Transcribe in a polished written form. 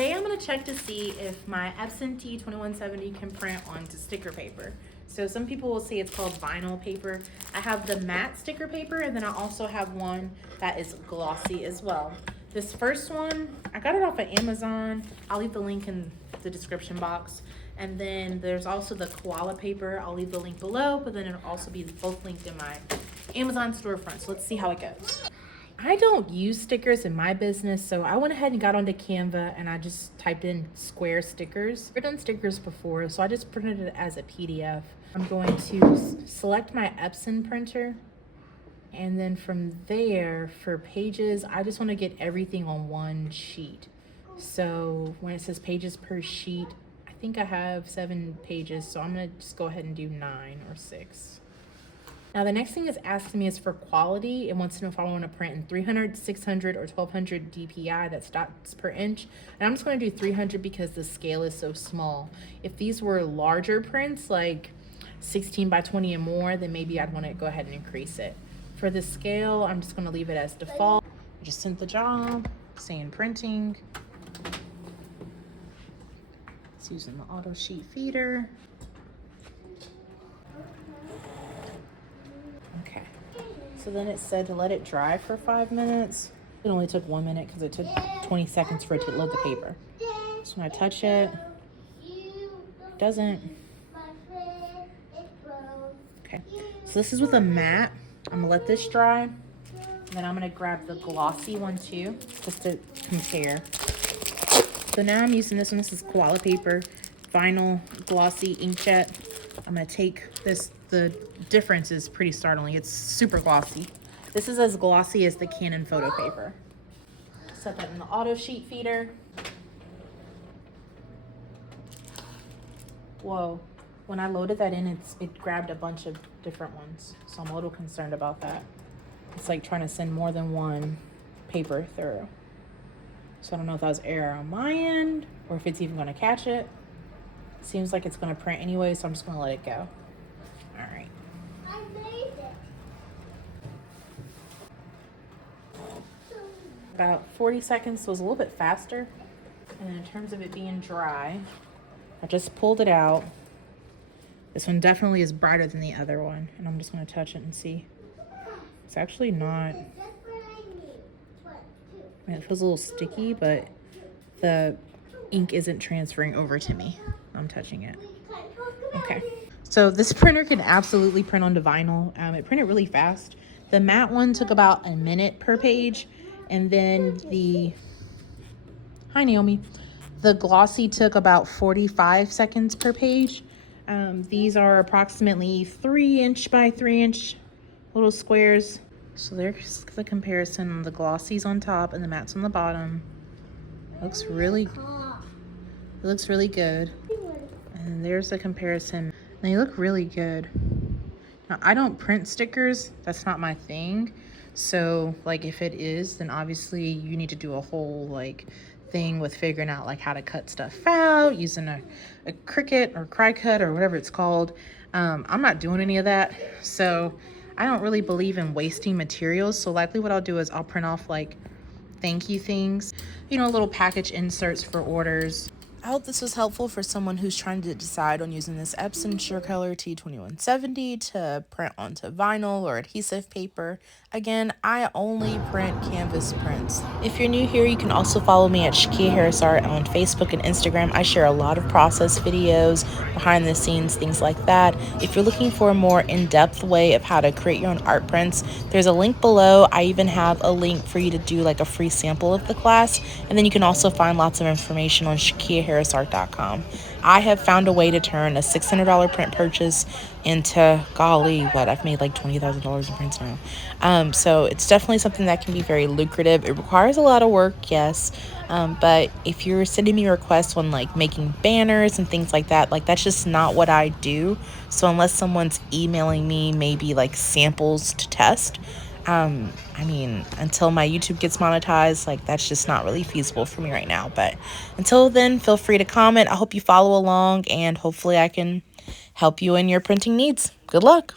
today I'm going to check to see if my Epson T2170 can print onto sticker paper. So some people will say it's called vinyl paper. I have the matte sticker paper, and then I also have one that is glossy as well. This first one, I got it off of Amazon. I'll leave the link in the description box. And then there's also the koala paper. I'll leave the link below, but then it'll also be both linked in my Amazon storefront. So let's see how it goes. I don't use stickers in my business, so I went ahead and got onto Canva and I just typed in square stickers. I've done stickers before, so I just printed it as a PDF. I'm going to select my Epson printer, and then from there, for pages, I just want to get everything on one sheet. So when it says pages per sheet, I think I have 7 pages, so I'm going to just go ahead and do 9 or 6. Now the next thing it's asking me is for quality. It wants to know if I want to print in 300, 600, or 1200 DPI, that's dots per inch. And I'm just going to do 300 because the scale is so small. If these were larger prints, like 16 by 20 and more, then maybe I'd want to go ahead and increase it. For the scale, I'm just going to leave it as default. I just sent the job, saying printing. It's using the auto sheet feeder. Okay, so then it said to let it dry for 5 minutes. It only took 1 minute because it took 20 seconds for it to load the paper. So when I touch it, it doesn't. Okay, so this is with a matte. I'm gonna let this dry. Then I'm gonna grab the glossy one too, just to compare. So now I'm using this one. This is koala paper, vinyl, glossy inkjet. I'm gonna take this, the difference is pretty startling. It's super glossy. This is as glossy as the Canon photo paper. Set that in the auto sheet feeder. Whoa, when I loaded that in, it grabbed a bunch of different ones. So I'm a little concerned about that. It's like trying to send more than one paper through. So I don't know if that was error on my end or if it's even gonna catch it. Seems like it's gonna print anyway, so I'm just gonna let it go. All right. I made it. About 40 seconds was a little bit faster. And in terms of it being dry, I just pulled it out. This one definitely is brighter than the other one, and I'm just gonna touch it and see. It's actually not, I mean, it feels a little sticky, but the ink isn't transferring over to me. I'm touching it. Okay. So this printer can absolutely print onto vinyl. It printed really fast. The matte one took about a minute per page. And then hi Naomi. The glossy took about 45 seconds per page. These are approximately 3" by 3" little squares. So there's the comparison on the glossy's on top and the matte's on the bottom. It looks really good. And there's the comparison. They look really good. Now, I don't print stickers. That's not my thing. So like if it is, then obviously you need to do a whole like thing with figuring out like how to cut stuff out using a Cricut or Cricut or whatever it's called. I'm not doing any of that. So I don't really believe in wasting materials. So likely what I'll do is I'll print off like thank you things, you know, little package inserts for orders. I hope this was helpful for someone who's trying to decide on using this Epson Surecolor T2170 to print onto vinyl or adhesive paper. Again, I only print canvas prints. If you're new here, you can also follow me at Shakia Harris Art on Facebook and Instagram. I share a lot of process videos, behind the scenes, things like that. If you're looking for a more in-depth way of how to create your own art prints, there's a link below. I even have a link for you to do like a free sample of the class. And then you can also find lots of information on ShakiaHarrisArt.com. I have found a way to turn a $600 print purchase into, golly, what, I've made like $20,000 in prints now. So it's definitely something that can be very lucrative. It requires a lot of work, yes. But if you're sending me requests on like making banners and things like that's just not what I do. So unless someone's emailing me maybe like samples to test, I mean, until my YouTube gets monetized, like that's just not really feasible for me right now. But until then, feel free to comment. I hope you follow along and hopefully I can help you in your printing needs. Good luck.